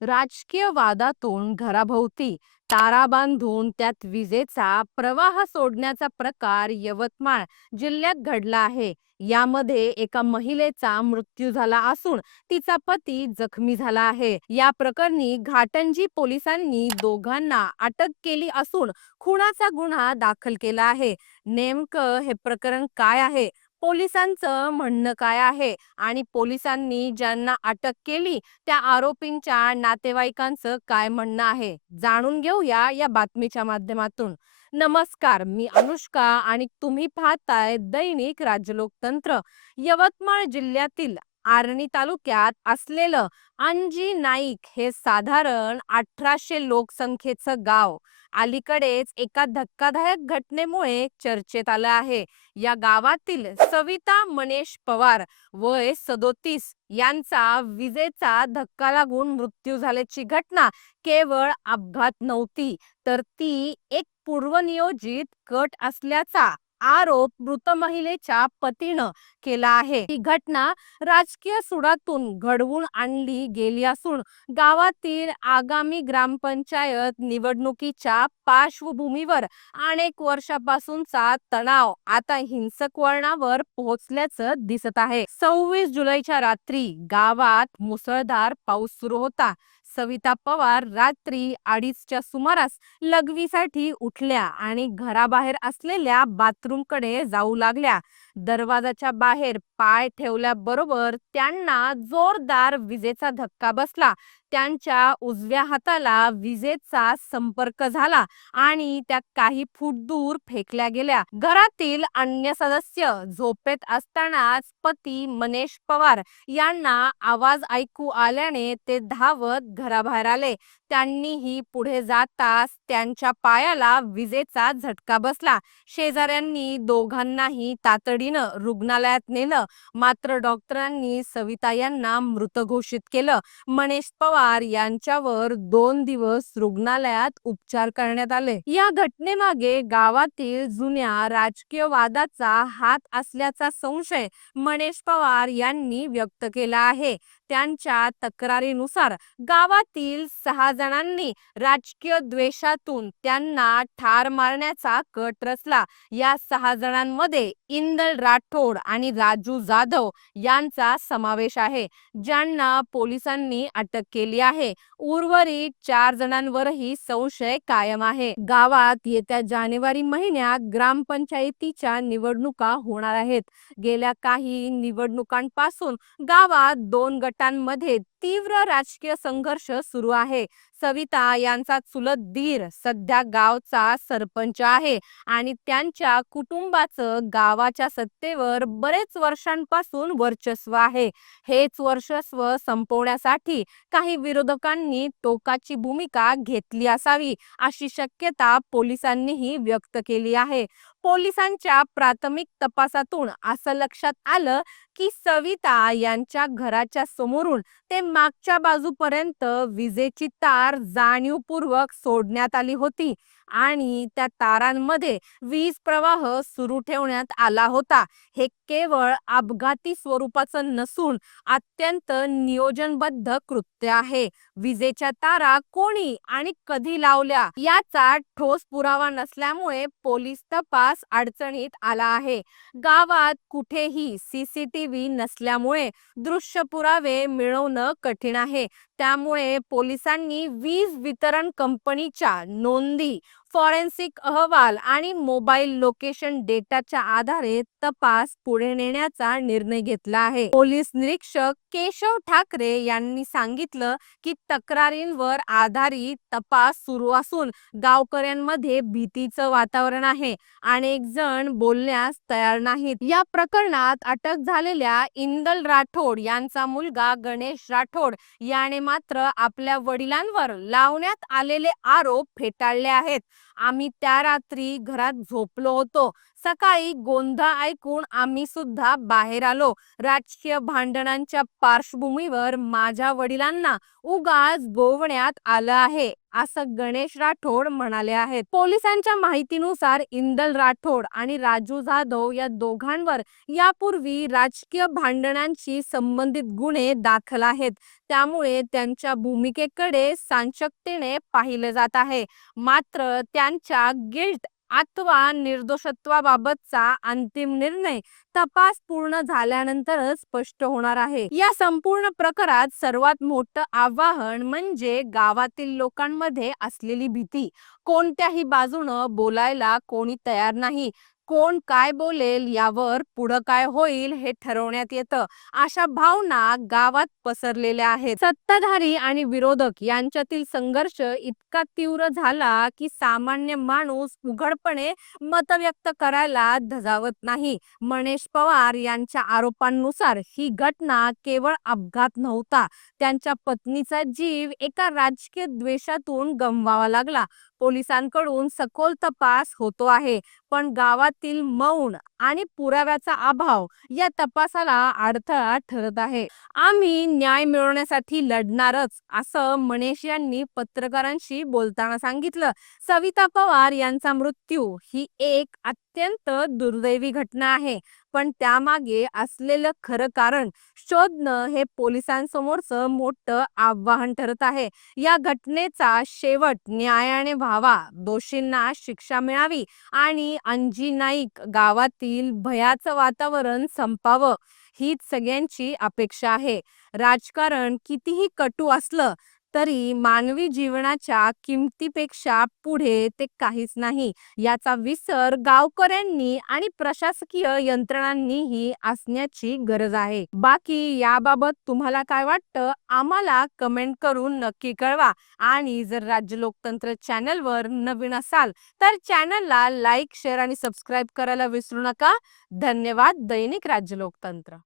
राजकीय वादातून घराभोवती तारा बांधून त्यात विजेचा प्रवाह सोडण्याचा प्रकार यवतमाळ जिल्ह्यात घडला आहे. यामध्ये एका महिलेचा मृत्यू झाला असून तिचा पती जखमी झाला आहे. या प्रकरणी घाटंजी पोलिसांनी दोघांना अटक केली असून खुनाचा गुन्हा दाखल केला आहे. नेमकं हे प्रकरण काय आहे? पोलिसांचं म्हणणं काय आहे? आणि पोलिसांनी ज्यांना अटक केली त्या आरोपींच्या नातेवाईकांचं काय म्हणणं आहे? जाणून घेऊया या बातमीच्या माध्यमातून. नमस्कार मी अनुष्का आणि तुम्ही पाहताय दैनिक राज्यलोकतंत्र यवतमाळ जिल्ह्यातील आर्णी तालुक्यात असलेलं अंजी नाईक हे साधारण अठराशे लोकसंख्येचं गाव. अलीकडेच एका धक्कादायक घटनेमुळे चर्चेत आलं आहे. या गावातील सविता मनेश पवार वय सदोतीस यांचा विजेचा धक्का लागून मृत्यू झाल्याची घटना केवळ अपघात नव्हती तर ती एक पूर्वनियोजित कट असल्याचा आरोप मृत महिलेच्या पतीनं केला आहे. ही घटना राजकीय सुडातून घडवून आणली गेली असून गावातील आगामी ग्रामपंचायत निवडणुकीच्या पार्श्वभूमीवर अनेक वर्षापासूनचा तणाव आता हिंसक वळणावर पोहोचल्याचं दिसत आहे. सव्वीस जुलैच्या रात्री गावात मुसळधार पाऊस सुरू होता. सविता पवार रात्री अडीचच्या सुमारास लघवीसाठी उठल्या आणि घराबाहेर असलेल्या बाथरूमकडे जाऊ लागल्या. दरवाजाच्या बाहेर पाय ठेवल्याबरोबर त्यांना जोरदार विजेचा धक्का बसला. त्यांच्या उजव्या हाताला विजेचा संपर्क झाला आणि त्या काही फूट दूर फेकल्या गेल्या. घरातील अन्य सदस्य झोपेत असतानाच पती मनेश पवार यांना आवाज ऐकू आल्याने ते धावत घराबाहेर आले. त्यांनीही पुढे जाताच त्यांच्या पायाला विजेचा झटका बसला. शेजाऱ्यांनी दोघांनाही तातडीनं रुग्णालयात नेलं. मात्र डॉक्टरांनी सविता यांना मृत घोषित केलं. मनेश पवार यांच्यावर दोन दिवस रुग्णालयात उपचार करण्यात आले. या घटनेमागे गावातील जुन्या राजकीय वादाचा हात असल्याचा संशय मनेश पवार यांनी व्यक्त केला आहे. त्यांच्या तक्रारीनुसार गावातील सहा जणांनी राजकीय द्वेषातून त्यांना ठार मारण्याचा कट रचला. या सहा जणांमध्ये इंदल राठोड आणि राजू जाधव यांचा समावेश आहे ज्यांना पोलिसांनी अटक केली आहे. उर्वरित चार जणांवरही संशय कायम आहे. गावात येत्या जानेवारी महिन्यात ग्रामपंचायतीच्या निवडणुका होणार आहेत. गेल्या काही निवडणुकांपासून गावात दोन गट गटांमध्ये तीव्र राजकीय संघर्ष सुरू आहे. सविता यांचा चुलत दीर सध्या गावचा सरपंच आहे आणि त्यांच्या कुटुंबाचं गावाच्या सत्तेवर बरेच वर्षांपासून वर्चस्व आहे. हेच वर्चस्व संपवण्यासाठी काही विरोधकांनी टोकाची भूमिका घेतली असावी अशी शक्यता पोलिसांनीही व्यक्त केली आहे. पोलिसांच्या प्राथमिक तपासातून असं लक्षात आलं की सविता यांच्या घराच्या समोरून ते मागच्या बाजूपर्यंत विजेची तार जाणीवपूर्वक सोडण्यात आली होती. आणि त्या तारांमध्ये वीज प्रवाह सुरू ठेवण्यात आला होता. हे केवळ अपघाती स्वरूपाचं नसून अत्यंत नियोजनबद्ध कृत्य आहे. विजेच्या तारा कोणी आणि कधी लावल्या याचा ठोस पुरावा नसल्यामुळे पोलीस तपास अडचणीत आला आहे. गावात कुठेही सीसीटीव्ही नसल्यामुळे दृश्य पुरावे मिळवणं कठीण आहे. त्यामुळे पोलिसांनी वीज वितरण कंपनीच्या नोंदी फॉरेन्सिक अहवाल आणि मोबाईल लोकेशन डेटाच्या आधारे तपास पुढे नेण्याचा निर्णय घेतला आहे. पोलीस निरीक्षक केशव ठाकरे यांनी सांगितलं की तक्रारींवर आधारित तपास सुरू असून गावकऱ्यांमध्ये भीतीचं वातावरण आहे. अनेक जण बोलण्यास तयार नाहीत. या प्रकरणात अटक झालेल्या इंदल राठोड यांचा मुलगा गणेश राठोड याने मात्र आपल्या वडिलांवर लावण्यात आलेले आरोप फेटाळले आहेत. आम्ही त्या रात्री घरात झोपलो होतो. सकाळी गोंधळ ऐकून आम्ही सुद्धा बाहेर आलो. राजकीय भांडणांच्या पार्श्वभूमीवर माझ्या वडिलांना उगाच गोवण्यात आलं आहे असं गणेश राठोड म्हणाले आहेत. पोलिसांच्या माहितीनुसार इंदल राठोड आणि राजू जाधव या दोघांवर यापूर्वी राजकीय भांडणांशी संबंधित गुन्हे दाखल आहेत. त्यामुळे त्यांच्या भूमिकेकडे सांशकतेने पाहिलं जात आहे. मात्र त्यांच्या गिल्ट अथवा निर्दोषत्वाबाबतचा अंतिम निर्णय तपास पूर्ण झाल्यानंतरच स्पष्ट होणार आहे. या संपूर्ण प्रकारात सर्वात मोठं आव्हान म्हणजे गावातील लोकांमध्ये असलेली भीती. कोणत्याही बाजूनं बोलायला कोणी तयार नाही. कोण काय बोलेल यावर पुढं काय होईल हे ठरवण्यात येतं. अशा भावना गावात पसरलेल्या आहेत. सत्ताधारी आणि विरोधक यांच्यातील संघर्ष इतका तीव्र झाला की सामान्य माणूस उघडपणे मत व्यक्त करायला धजावत नाही. मनेश पवार यांच्या आरोपांनुसार ही घटना केवळ अपघात नव्हता. त्यांच्या पत्नीचा जीव एका राजकीय द्वेषातून गमवावा लागला. पोलिसांकडून सखोल तपास होतो आहे. पण गावातील मौन आणि पुराव्याचा अभाव या तपासाला अडथळा ठरत आहे. आम्ही न्याय मिळवण्यासाठी लढणारच असं मनेश यांनी पत्रकारांशी बोलताना सांगितलं. सविता पवार यांचा मृत्यू ही एक अत्यंत दुर्दैवी घटना आहे. पण त्यामागे असलेलं खरं कारण शोधणं हे पोलिसांसमोरचं मोठं आव्हान ठरत आहे. या घटनेचा शेवट न्यायाने व्हावा दोषींना शिक्षा मिळावी आणि अंजी नाईक गावातील भयाचं वातावरण संपावं हीच सगळ्यांची अपेक्षा आहे. राजकारण कितीही कटू असलं तरी मानवी जीवनाच्या किमतीपेक्षा पुढे ते काहीच नाही. याचा विसर गावकऱ्यांनी आणि प्रशासकीय यंत्रणांनीही असण्याची गरज आहे. बाकी याबाबत तुम्हाला काय वाटतं? आम्हाला कमेंट करून नक्की कळवा. आणि जर राज्य लोकतंत्र चॅनलवर नवीन असाल तर चॅनलला लाईक शेअर आणि सबस्क्राईब करायला विसरू नका. धन्यवाद. दैनिक राज्य लोकतंत्र.